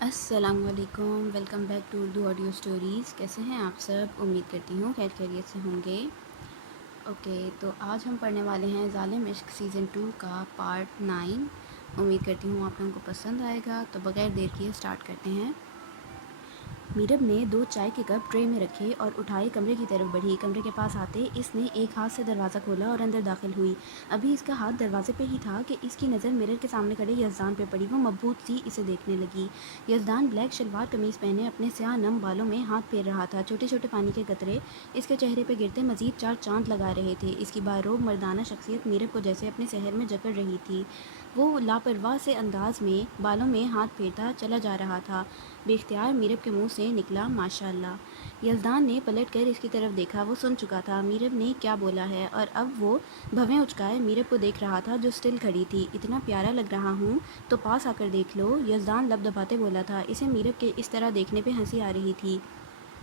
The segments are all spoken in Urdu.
السلام علیکم، welcome back to Urdu audio stories. کیسے ہیں آپ سب؟ امید کرتی ہوں خیر خیریت سے ہوں گے۔ اوکے، تو آج ہم پڑھنے والے ہیں ظالم عشق سیزن 2 کا پارٹ 9۔ امید کرتی ہوں آپ لوگوں کو پسند آئے گا، تو بغیر دیر کیے اسٹارٹ کرتے ہیں۔ میرب نے 2 چائے کے کپ ٹرے میں رکھے اور اٹھائے کمرے کی طرف بڑھی۔ کمرے کے پاس آتے اس نے ایک ہاتھ سے دروازہ کھولا اور اندر داخل ہوئی۔ ابھی اس کا ہاتھ دروازے پہ ہی تھا کہ اس کی نظر مرر کے سامنے کھڑے یزدان پہ پڑی۔ وہ مبہوت سی اسے دیکھنے لگی۔ یزدان بلیک شلوار قمیض پہنے اپنے سیاہ نم بالوں میں ہاتھ پھیر رہا تھا۔ چھوٹے چھوٹے پانی کے قطرے اس کے چہرے پہ گرتے مزید 4 چاند لگا رہے تھے۔ اس کی باروب مردانہ شخصیت میرب کو جیسے اپنے سحر میں جکڑ رہی تھی۔ وہ لاپرواہ سے انداز میں بالوں میں ہاتھ پھیرتا چلا جا رہا تھا۔ بے اختیار میرب کے منہ سے نکلا ماشاء اللہ۔ یزدان نے پلٹ کر اس کی طرف دیکھا۔ وہ سن چکا تھا میرب نے کیا بولا ہے، اور اب وہ بھویں اچکائے میرب کو دیکھ رہا تھا جو اسٹل کھڑی تھی۔ اتنا پیارا لگ رہا ہوں تو پاس آ کر دیکھ لو، یزدان لب دباتے بولا تھا۔ اسے میرب کے اس طرح دیکھنے پہ ہنسی آ رہی تھی۔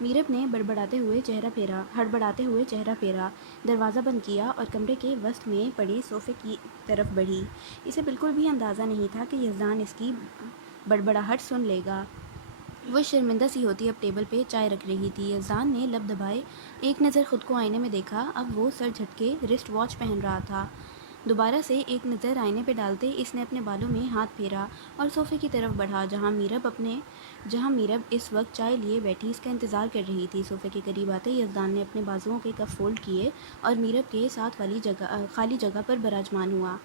میرب نے ہڑبڑاتے ہوئے چہرہ پھیرا، دروازہ بند کیا اور کمرے کے وسط میں پڑے صوفے کی طرف بڑھی۔ اسے بالکل بھی اندازہ نہیں تھا کہ یزدان اس کی بڑبڑاہٹ سن لے گا۔ وہ شرمندہ سی ہوتی اب ٹیبل پہ چائے رکھ رہی تھی۔ یزدان نے لب دبائے ایک نظر خود کو آئینے میں دیکھا۔ اب وہ سر جھٹکے رسٹ واچ پہن رہا تھا۔ دوبارہ سے ایک نظر آئینے پہ ڈالتے اس نے اپنے بالوں میں ہاتھ پھیرا اور صوفے کی طرف بڑھا جہاں میرب اس وقت چائے لیے بیٹھی اس کا انتظار کر رہی تھی۔ صوفے کے قریب آتے یزدان نے اپنے بازوؤں کے کف فولڈ کیے اور میرب کے ساتھ والی خالی جگہ پر براجمان ہوا۔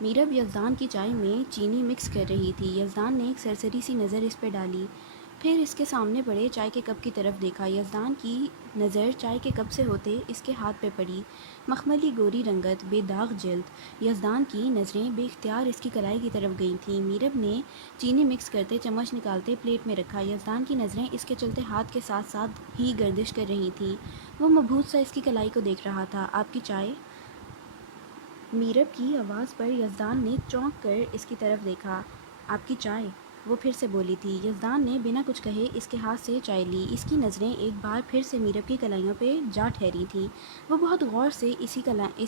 میرب یزدان کی چائے میں چینی مکس کر رہی تھی۔ یزدان نے ایک سرسری سی نظر اس پہ ڈالی، پھر اس کے سامنے پڑے چائے کے کپ کی طرف دیکھا۔ یزدان کی نظر چائے کے کپ سے ہوتے اس کے ہاتھ پہ پڑی۔ مخملی گوری رنگت، بے داغ جلد۔ یزدان کی نظریں بے اختیار اس کی کلائی کی طرف گئی تھیں۔ میرب نے چینی مکس کرتے چمچ نکالتے پلیٹ میں رکھا۔ یزدان کی نظریں اس کے چلتے ہاتھ کے ساتھ ساتھ ہی گردش کر رہی تھیں۔ وہ مبہوت سا اس کی کلائی کو دیکھ رہا تھا۔ آپ کی چائے؟ میرب کی آواز پر یزدان نے چونک کر اس کی طرف دیکھا۔ آپ کی چائے؟ وہ پھر سے بولی تھی۔ یزدان نے بنا کچھ کہے اس کے ہاتھ سے چائے لی۔ اس کی نظریں ایک بار پھر سے میرب کی کلائیوں پہ جا ٹھہری تھیں۔ وہ بہت غور سے اس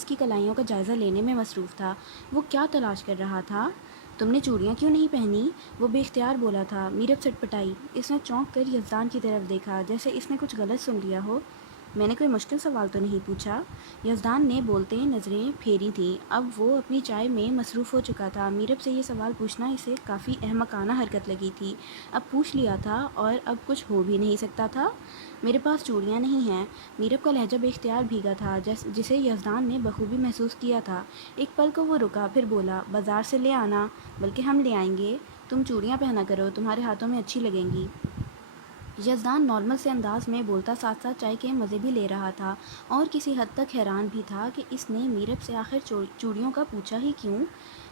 کی کلائیوں کا جائزہ لینے میں مصروف تھا۔ وہ کیا تلاش کر رہا تھا؟ تم نے چوڑیاں کیوں نہیں پہنی؟ وہ بے اختیار بولا تھا۔ میرب سٹپٹائی۔ اس نے چونک کر یزدان کی طرف دیکھا جیسے اس نے کچھ غلط سن لیا ہو۔ میں نے کوئی مشکل سوال تو نہیں پوچھا؟ یزدان نے بولتے نظریں پھیری تھیں۔ اب وہ اپنی چائے میں مصروف ہو چکا تھا۔ میرب سے یہ سوال پوچھنا اسے کافی احمقانہ حرکت لگی تھی۔ اب پوچھ لیا تھا اور اب کچھ ہو بھی نہیں سکتا تھا۔ میرے پاس چوڑیاں نہیں ہیں۔ میرب کا لہجہ بے اختیار بھیگا تھا جسے یزدان نے بخوبی محسوس کیا تھا۔ ایک پل کو وہ رکا، پھر بولا، بازار سے لے آنا۔ بلکہ ہم لے آئیں گے۔ تم چوڑیاں پہنا کرو، تمہارے ہاتھوں میں اچھی لگیں گی۔ یزدان نارمل سے انداز میں بولتا ساتھ ساتھ چائے کے مزے بھی لے رہا تھا اور کسی حد تک حیران بھی تھا کہ اس نے میرب سے آخر چوڑیوں کا پوچھا ہی کیوں۔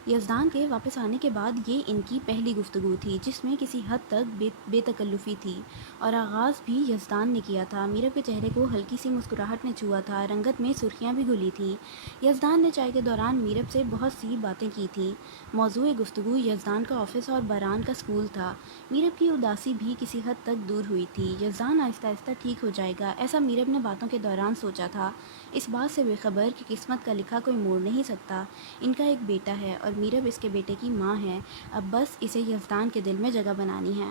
یزدان کے واپس آنے کے بعد یہ ان کی پہلی گفتگو تھی جس میں کسی حد تک بے تکلفی تھی، اور آغاز بھی یزدان نے کیا تھا۔ میرب کے چہرے کو ہلکی سی مسکراہٹ نے چھوا تھا، رنگت میں سرخیاں بھی گھلی تھیں۔ یزدان نے چائے کے دوران میرب سے بہت سی باتیں کی تھیں۔ موضوع گفتگو یزدان کا آفس اور باران کا اسکول تھا۔ میرب کی اداسی بھی کسی حد تک دور ہوئی تھی۔ یزدان آہستہ آہستہ ٹھیک ہو جائے گا، ایسا میرب نے باتوں کے دوران سوچا تھا، اس بات سے بے خبر کہ قسمت کا لکھا کوئی موڑ نہیں سکتا۔ ان کا ایک بیٹا ہے اور میرب اس کے بیٹے کی ماں ہے۔ اب بس اسے یزدان کے دل میں جگہ بنانی ہے۔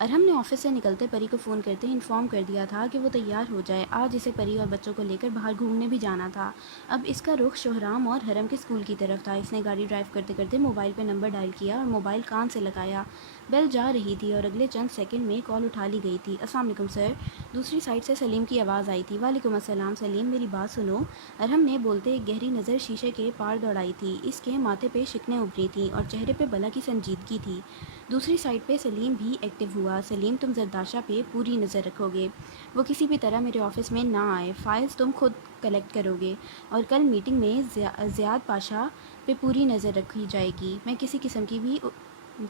ارحم نے آفس سے نکلتے پری کو فون کرتے انفارم کر دیا تھا کہ وہ تیار ہو جائے، آج اسے پری اور بچوں کو لے کر باہر گھومنے بھی جانا تھا۔ اب اس کا رخ شوہرام اور حرم کے اسکول کی طرف تھا۔ اس نے گاڑی ڈرائیو کرتے کرتے موبائل پہ نمبر ڈائل کیا اور موبائل کان سے لگایا۔ بیل جا رہی تھی اور اگلے چند سیکنڈ میں کال اٹھا لی گئی تھی۔ السلام علیکم سر۔ دوسری سائڈ سے سلیم کی آواز آئی تھی۔ وعلیکم السلام سلیم، میری بات سنو۔ ارحم نے بولتے ایک گہری نظر شیشے کے پار دوڑائی تھی۔ اس کے ماتھے پہ شکنیں ابھری تھیں اور چہرے پہ بلا کی سنجیدگی تھی۔ دوسری سائڈ پہ سلیم بھی ایکٹیو ہوا۔ سلیم، تم زرتاشا پہ پوری نظر رکھو گے، وہ کسی بھی طرح میرے آفس میں نہ آئے، فائلز تم خود کلیکٹ کرو گے، اور کل میٹنگ میں زیاد پاشا پہ پوری نظر رکھی جائے گی۔ میں کسی قسم کی بھی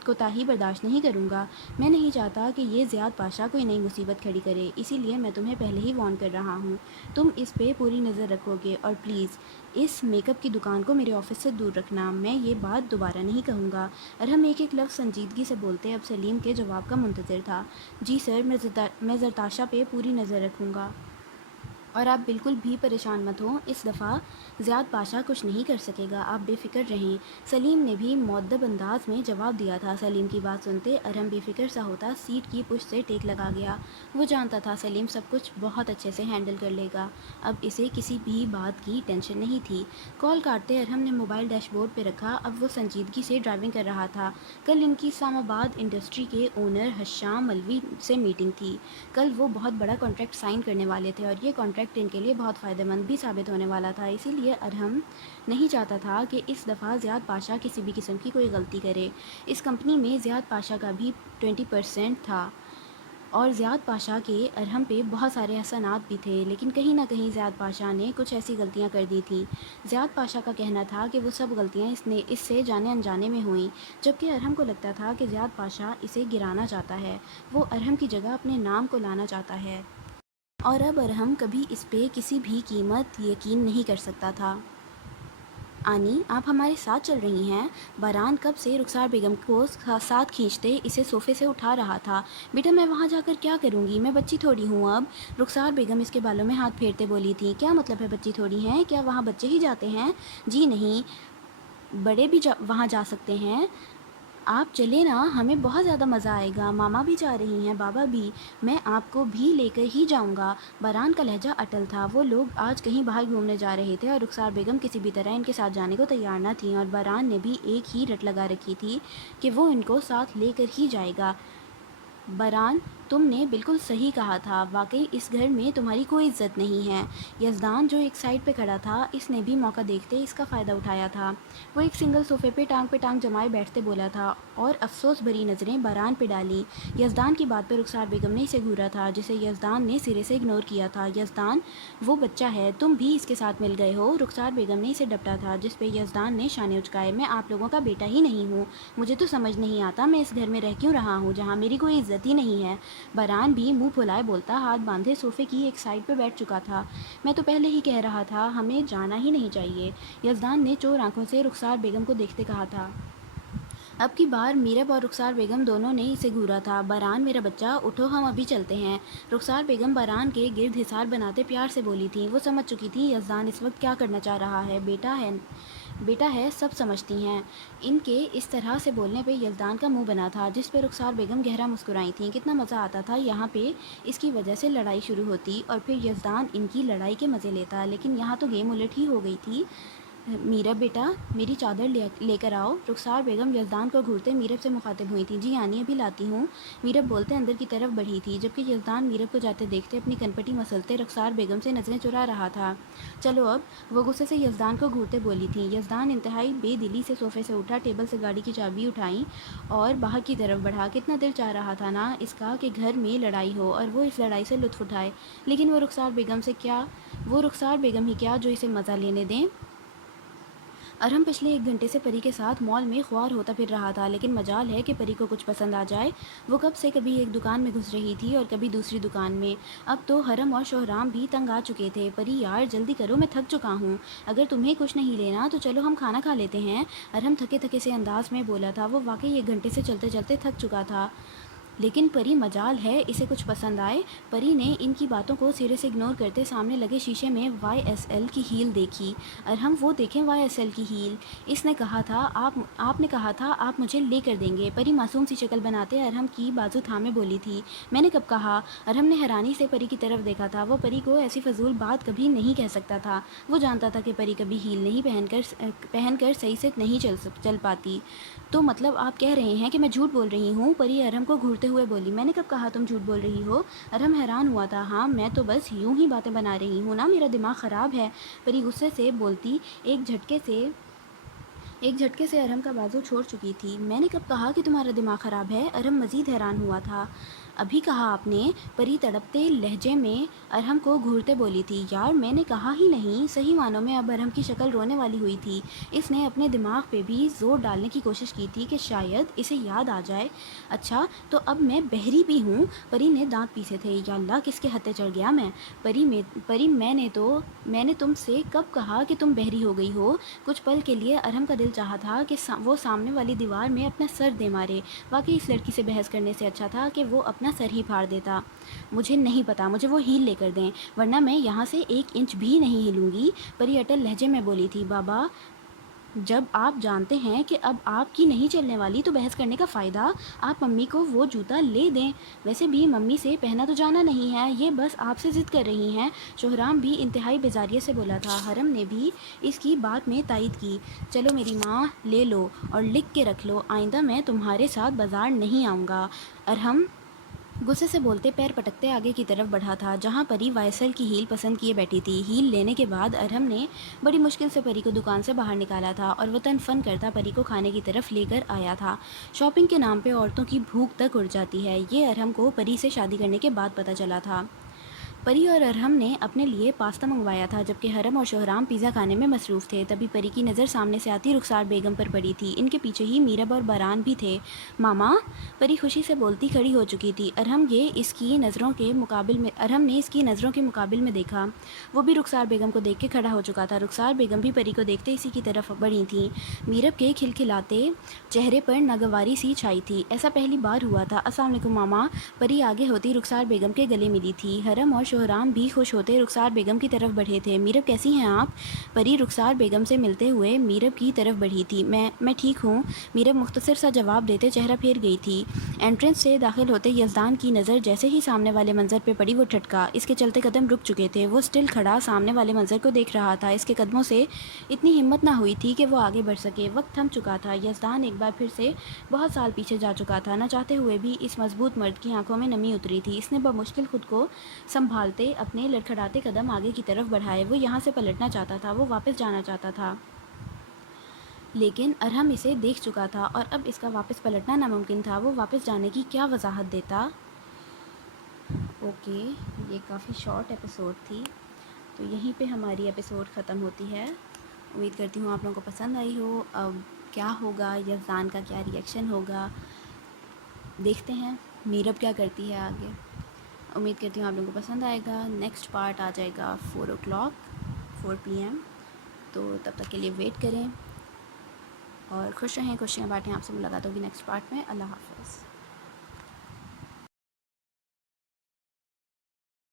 کوتاہی برداشت نہیں کروں گا۔ میں نہیں چاہتا کہ یہ زیاد پاشا کوئی نئی مصیبت کھڑی کرے، اسی لیے میں تمہیں پہلے ہی وارن کر رہا ہوں۔ تم اس پہ پوری نظر رکھو گے اور پلیز اس میک اپ کی دکان کو میرے آفس سے دور رکھنا۔ میں یہ بات دوبارہ نہیں کہوں گا۔ ارحم ایک ایک لفظ سنجیدگی سے بولتے اب سلیم کے جواب کا منتظر تھا۔ جی سر، میں زرتاشا پہ پوری نظر رکھوں گا۔ اور آپ بالکل بھی پریشان مت ہوں، اس دفعہ زیاد پاشا کچھ نہیں کر سکے گا، آپ بے فکر رہیں۔ سلیم نے بھی مؤدب انداز میں جواب دیا تھا۔ سلیم کی بات سنتے ارہم بے فکر سا ہوتا سیٹ کی پشت سے ٹیک لگا گیا۔ وہ جانتا تھا سلیم سب کچھ بہت اچھے سے ہینڈل کر لے گا، اب اسے کسی بھی بات کی ٹینشن نہیں تھی۔ کال کاٹتے ارہم نے موبائل ڈیش بورڈ پہ رکھا، اب وہ سنجیدگی سے ڈرائیونگ کر رہا تھا۔ کل ان کی اسلام آباد انڈسٹری کے اونر حشام ملوی سے میٹنگ تھی۔ کل وہ بہت بڑا کانٹریکٹ سائن کرنے والے تھے اور یہ کانٹریکٹ ان کے لیے بہت فائدہ مند بھی ثابت ہونے والا تھا، اسی لیے ارہم نہیں چاہتا تھا کہ اس دفعہ زیاد پاشا کسی بھی قسم کی کوئی غلطی کرے۔ اس کمپنی میں زیاد پاشا کا بھی 20% تھا اور زیاد پاشا کے ارہم پہ بہت سارے احسانات بھی تھے، لیکن کہیں نہ کہیں زیاد پاشا نے کچھ ایسی غلطیاں کر دی تھیں۔ زیاد پاشا کا کہنا تھا کہ وہ سب غلطیاں اس سے جانے انجانے میں ہوئیں، جبکہ ارہم کو لگتا تھا کہ زیاد پاشا اسے گرانا چاہتا ہے، وہ ارہم کی جگہ اپنے نام کو لانا چاہتا ہے، اور اب ارہم کبھی اس پہ کسی بھی قیمت یقین نہیں کر سکتا تھا۔ آنی، آپ ہمارے ساتھ چل رہی ہیں؟ باران کب سے رخسار بیگم کو ساتھ کھینچتے اسے صوفے سے اٹھا رہا تھا۔ بیٹا میں وہاں جا کر کیا کروں گی، میں بچی تھوڑی ہوں اب۔ رخسار بیگم اس کے بالوں میں ہاتھ پھیرتے بولی تھی۔ کیا مطلب ہے بچی تھوڑی ہیں، کیا وہاں بچے ہی جاتے ہیں؟ جی نہیں، بڑے بھی وہاں جا سکتے ہیں۔ آپ چلے نا، ہمیں بہت زیادہ مزہ آئے گا، ماما بھی جا رہی ہیں، بابا بھی، میں آپ کو بھی لے کر ہی جاؤں گا۔ باران کا لہجہ اٹل تھا، وہ لوگ آج کہیں باہر گھومنے جا رہے تھے اور رخسار بیگم کسی بھی طرح ان کے ساتھ جانے کو تیار نہ تھیں، اور باران نے بھی ایک ہی رٹ لگا رکھی تھی کہ وہ ان کو ساتھ لے کر ہی جائے گا۔ باران، تم نے بالکل صحیح کہا تھا، واقعی اس گھر میں تمہاری کوئی عزت نہیں ہے۔ یزدان جو ایک سائڈ پہ کھڑا تھا، اس نے بھی موقع دیکھتے اس کا فائدہ اٹھایا تھا۔ وہ ایک سنگل صوفے پہ ٹانگ جمائے بیٹھتے بولا تھا اور افسوس بھری نظریں باران پہ ڈالیں۔ یزدان کی بات پہ رخسار بیگم نے اسے گھورا تھا، جسے یزدان نے سرے سے اگنور کیا تھا۔ یزدان، وہ بچہ ہے، تم بھی اس کے ساتھ مل گئے ہو۔ رخسار بیگم نے اسے ڈپٹا تھا، جس پہ یزدان نے شانے اچکائے۔ میں آپ لوگوں کا بیٹا ہی نہیں ہوں، مجھے تو سمجھ نہیں آتا میں اس گھر میں رہ کیوں رہا ہوں جہاں میری کوئی عزت ہی نہیں ہے۔ باران بھی منہ پھلائے بولتا ہاتھ باندھے صوفے کی ایک سائڈ پہ بیٹھ چکا تھا۔ میں تو پہلے ہی کہہ رہا تھا ہمیں جانا ہی نہیں چاہیے، یزدان نے چور آنکھوں سے رخسار بیگم کو دیکھتے کہا تھا۔ اب کی بار میرب اور رخسار بیگم دونوں نے اسے گھورا تھا۔ باران میرا بچہ، اٹھو ہم ابھی چلتے ہیں۔ رخسار بیگم باران کے گرد حصار بناتے پیار سے بولی تھیں۔ وہ سمجھ چکی تھی یزدان اس وقت کیا کرنا چاہ رہا ہے، بیٹا ہے سب سمجھتی ہیں۔ ان کے اس طرح سے بولنے پہ یزدان کا منہ بنا تھا، جس پہ رخسار بیگم گہرا مسکرائی تھیں۔ کتنا مزہ آتا تھا یہاں پہ اس کی وجہ سے لڑائی شروع ہوتی اور پھر یزدان ان کی لڑائی کے مزے لیتا، لیکن یہاں تو گیم الٹ ہی ہو گئی تھی۔ میرب بیٹا، میری چادر لے کر آؤ۔ رخسار بیگم یزدان کو گھورتے میرب سے مخاطب ہوئی تھیں۔ جی آنی، ابھی لاتی ہوں، میرب بولتے اندر کی طرف بڑھی تھی، جبکہ یزدان میرب کو جاتے دیکھتے اپنی کنپٹی مسلتے رخسار بیگم سے نظریں چرا رہا تھا۔ چلو اب، وہ غصے سے یزدان کو گھورتے بولی تھیں۔ یزدان انتہائی بے دلی سے صوفے سے اٹھا، ٹیبل سے گاڑی کی چابی اٹھائیں اور باہر کی طرف بڑھا۔ کتنا دل چاہ رہا تھا نا اس کا کہ گھر میں لڑائی ہو اور وہ اس لڑائی سے لطف اٹھائے، لیکن وہ رخسار بیگم ہی کیا جو اسے مزہ لینے دیں۔ ارہم پچھلے 1 گھنٹے سے پری کے ساتھ مال میں خوار ہوتا پھر رہا تھا، لیکن مجال ہے کہ پری کو کچھ پسند آ جائے۔ وہ کب سے کبھی ایک دکان میں گھس رہی تھی اور کبھی دوسری دکان میں، اب تو حرم اور شوہرام بھی تنگ آ چکے تھے۔ پری یار جلدی کرو، میں تھک چکا ہوں، اگر تمہیں کچھ نہیں لینا تو چلو ہم کھانا کھا لیتے ہیں، ارہم تھکے تھکے سے انداز میں بولا تھا۔ وہ واقعی 1 گھنٹے سے چلتے چلتے تھک چکا تھا، لیکن پری مجال ہے اسے کچھ پسند آئے۔ پری نے ان کی باتوں کو سرے سے اگنور کرتے سامنے لگے شیشے میں YSL کی ہیل دیکھی۔ ارہم، وہ دیکھیں YSL کی ہیل، اس نے کہا تھا آپ نے کہا تھا آپ مجھے لے کر دیں گے۔ پری معصوم سی شکل بناتے ارہم کی بازو تھامے بولی تھی۔ میں نے کب کہا؟ ارہم نے حیرانی سے پری کی طرف دیکھا تھا، وہ پری کو ایسی فضول بات کبھی نہیں کہہ سکتا تھا۔ وہ جانتا تھا کہ پری کبھی ہیل نہیں پہن کر صحیح سے نہیں چل پاتی۔ تو مطلب آپ کہہ رہے ہیں کہ میں جھوٹ بول رہی ہوں؟ پری ارہم کو گھورتے ہوئے بولی۔ میں نے کب کہا تم جھوٹ بول رہی ہو؟ ارہم حیران ہوا تھا۔ ہاں، میں تو بس یوں ہی باتیں بنا رہی ہوں نا، میرا دماغ خراب ہے، پری غصے سے بولتی ایک جھٹکے سے ارہم کا بازو چھوڑ چکی تھی۔ میں نے کب کہا کہ تمہارا دماغ خراب ہے؟ ارہم مزید حیران ہوا تھا۔ ابھی کہا آپ نے، پری تڑپتے لہجے میں ارہم کو گھورتے بولی تھی۔ یار میں نے کہا ہی نہیں۔ صحیح معنوں میں اب ارہم کی شکل رونے والی ہوئی تھی۔ اس نے اپنے دماغ پہ بھی زور ڈالنے کی کوشش کی تھی کہ شاید اسے یاد آ جائے۔ اچھا تو اب میں بہری بھی ہوں؟ پری نے دانت پیسے تھے۔ یا اللہ، کس کے ہتھے چڑھ گیا میں؟ پری میں نے تم سے کب کہا کہ تم بہری ہو گئی ہو؟ کچھ پل کے لیے ارہم کا دل دل چاہا تھا کہ وہ سامنے والی دیوار میں اپنا سر دے مارے۔ واقعی اس لڑکی سے بحث کرنے سے اچھا تھا کہ وہ اپنا سر ہی پھاڑ دیتا۔ مجھے نہیں پتا، مجھے وہ ہیل لے کر دیں ورنہ میں یہاں سے 1 انچ بھی نہیں ہلوں گی، پری اٹل لہجے میں بولی تھی۔ بابا، جب آپ جانتے ہیں کہ اب آپ کی نہیں چلنے والی تو بحث کرنے کا فائدہ؟ آپ ممی کو وہ جوتا لے دیں، ویسے بھی ممی سے پہنا تو جانا نہیں ہے، یہ بس آپ سے ضد کر رہی ہیں۔ شوہرام بھی انتہائی بیزاریت سے بولا تھا۔ حرم نے بھی اس کی بات میں تائید کی۔ چلو میری ماں، لے لو اور لکھ کے رکھ لو، آئندہ میں تمہارے ساتھ بازار نہیں آؤں گا۔ ارحم غصے سے بولتے پیر پٹکتے آگے کی طرف بڑھا تھا جہاں پری وائسل کی ہیل پسند کیے بیٹھی تھی۔ ہیل لینے کے بعد ارحم نے بڑی مشکل سے پری کو دکان سے باہر نکالا تھا اور وہ تن فن کرتا پری کو کھانے کی طرف لے کر آیا تھا۔ شاپنگ کے نام پہ عورتوں کی بھوک تک اڑ جاتی ہے، یہ ارحم کو پری سے شادی کرنے کے بعد پتہ چلا تھا۔ پری اور ارحم نے اپنے لیے پاستا منگوایا تھا جبکہ حرم اور شوہرام پیزا کھانے میں مصروف تھے۔ تبھی پری کی نظر سامنے سے آتی رخسار بیگم پر پڑی تھی۔ ان کے پیچھے ہی میرب اور باران بھی تھے۔ ماما، پری خوشی سے بولتی کھڑی ہو چکی تھی۔ ارحم نے اس کی نظروں کے مقابل میں دیکھا۔ وہ بھی رخسار بیگم کو دیکھ کے کھڑا ہو چکا تھا۔ رخسار بیگم بھی پری کو دیکھتے اسی کی طرف بڑھی تھیں۔ میرب کے کھلکھلاتے چہرے پر ناگواری سی چھائی تھی۔ ایسا پہلی بار ہوا تھا۔ السلام علیکم ماما۔ پری آگے ہوتی رخسار بیگم کے گلے ملی تھی۔ حرم اور شوہرام بھی خوش ہوتے رخسار بیگم کی طرف بڑھے تھے۔ میرب کیسی ہیں آپ؟ پری رخسار بیگم سے ملتے ہوئے میرب کی طرف بڑھی تھی۔ میں ٹھیک ہوں، میرب مختصر سا جواب دیتے چہرہ پھیر گئی تھی۔ انٹرنس سے داخل ہوتے یزدان کی نظر جیسے ہی سامنے والے منظر پہ پڑی وہ ٹھٹکا۔ اس کے چلتے قدم رک چکے تھے۔ وہ اسٹل کھڑا سامنے والے منظر کو دیکھ رہا تھا۔ اس کے قدموں سے اتنی ہمت نہ ہوئی تھی کہ وہ آگے بڑھ سکے۔ وقت تھم چکا تھا۔ یزدان ایک بار پھر سے بہت سال پیچھے جا چکا تھا۔ نہ چاہتے ہوئے بھی اس مضبوط مرد کی آنکھوں میں نمی اتری تھی۔ اس نے بمشکل خود کو سنبھالتے اپنے لڑکھڑاتے قدم آگے کی طرف بڑھائے۔ وہ یہاں سے پلٹنا چاہتا تھا، وہ واپس جانا چاہتا تھا، لیکن ارحم اسے دیکھ چکا تھا اور اب اس کا واپس پلٹنا ناممکن تھا۔ وہ واپس جانے کی کیا وضاحت دیتا؟ اوکے، یہ کافی شارٹ ایپیسوڈ تھی، تو یہیں پہ ہماری ایپیسوڈ ختم ہوتی ہے۔ امید کرتی ہوں آپ لوگوں کو پسند آئی ہو۔ اب کیا ہوگا، یزدان کا کیا ریئیکشن ہوگا، دیکھتے ہیں میرب کیا کرتی ہے آگے۔ امید کرتی ہوں آپ لوگوں کو پسند آئے گا۔ نیکسٹ پارٹ آ جائے گا 4 PM، تو تب تک کے لیے ویٹ کریں اور خوش رہیں، خوشیاں بانٹیں۔ آپ سے ملاقات ہوگی نیکسٹ پارٹ میں۔ اللہ حافظ۔